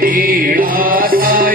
नीळा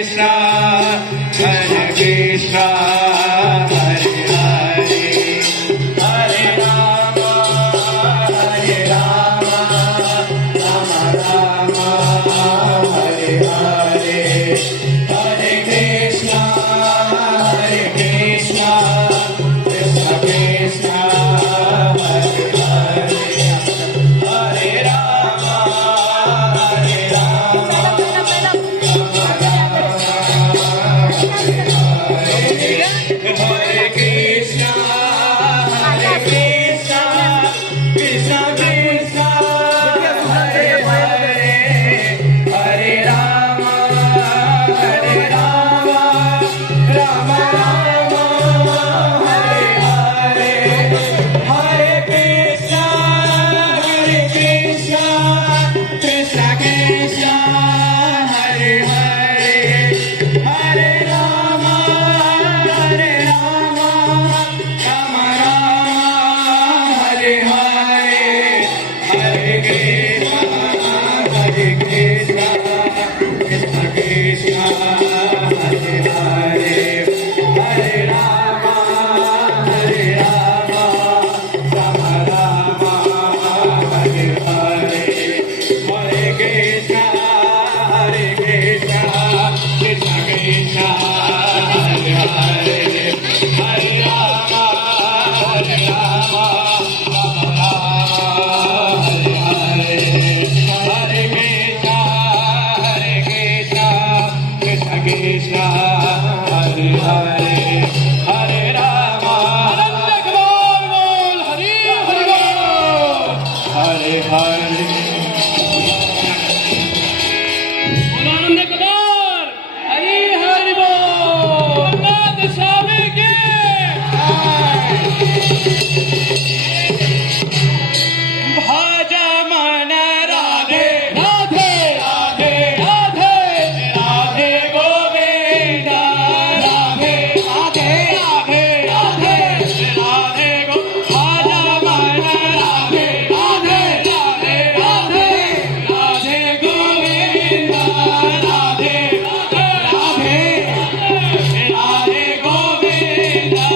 Krishna, Hare Krishna, Hare Hare, Hare Rama, Hare Rama, Rama Rama, Hare Hare, Hare Krishna, Krishna Krishna, Hare Hare, Hare Rama, Hare Rama, Hare Krishna, Krishna Krishna, Hare Hare, Hare Rama, Hare Rama, Rama Rama, Hare Hare, Hare Krishna, Krishna Krishna, Hare Hare, Hare Rama, Hare Rama, Rama Rama, Hare Hare, Hare Krishna, Krishna Krishna, Hare Hare, Hare Rama, Hare Rama, Rama Rama, Hare Hare, Hare Krishna, Krishna Krishna, Hare Hare, Hare Rama, Hare Rama, Rama Rama, Hare Hare, Hare Krishna, Krishna Krishna, Hare Hare, Hare Rama, Hare Hare. आनंद कबार हरि हरि बोल नाथ स्वामी की भाजा मन राधे राधे राधे राधे राधे गोविंदा, राधे राधे राधे राधे राधे गो भाजा मन राधे राधे राधे राधे राधे गोविंदा, राधे राधे राधे गोविंदा,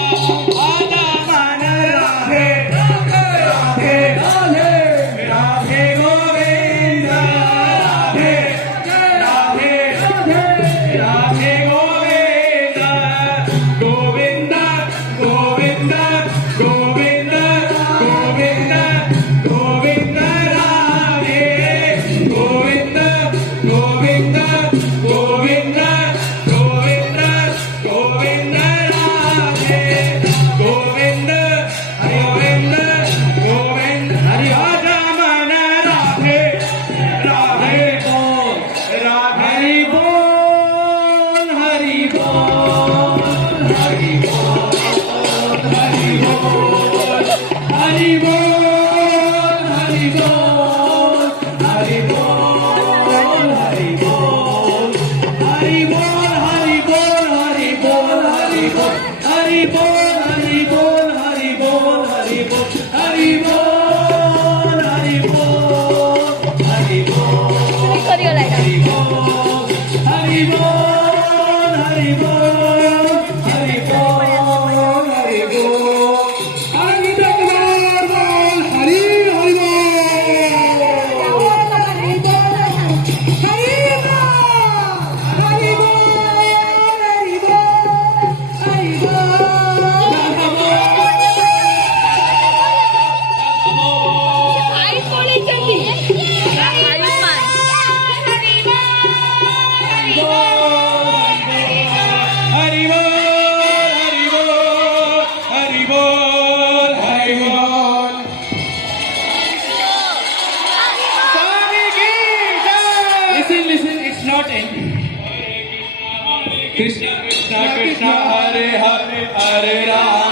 भाजा मन राधे राधे राधे गोविंदा, राधे राधे गोविंदा, गोविंदा गोविंदा गोविंदा गोविंदा गोविंदा, राधे गोविंदा गोविंदा गोविंदा गोविंदा गोविंदा, राधे गोविंदा गोविंदा गोविंदा, हरि राजा मन राधे राधे बोल, हरि बोल, हरि बोल, हरि बोल, हरि बोल, हरि बोल, हरि बोल, हरि बोल, हरि बोल, हरि बोल, हरि बोल, हरि बोल, हरि बोल, हरि बोल, हरि बोल, हरि बोल, हरि बोल, हरि बोल, हरि बोल, हरि बोल, करियो लाइट हरि बोल, हरि बोल, हरि बोल, हरि बोल, हरि बोल, आनंद कबार बोल, हरि हरि बोल, हरि बोल, हरि बोल, हरि आई थोड़ी चली आयुष्मान हरि बोल, हरि बोल, हरि बोल, स्वामी की जय। Listen, it's not end. Krishna Krishna Krishna, Hare Hare, Hare Rama.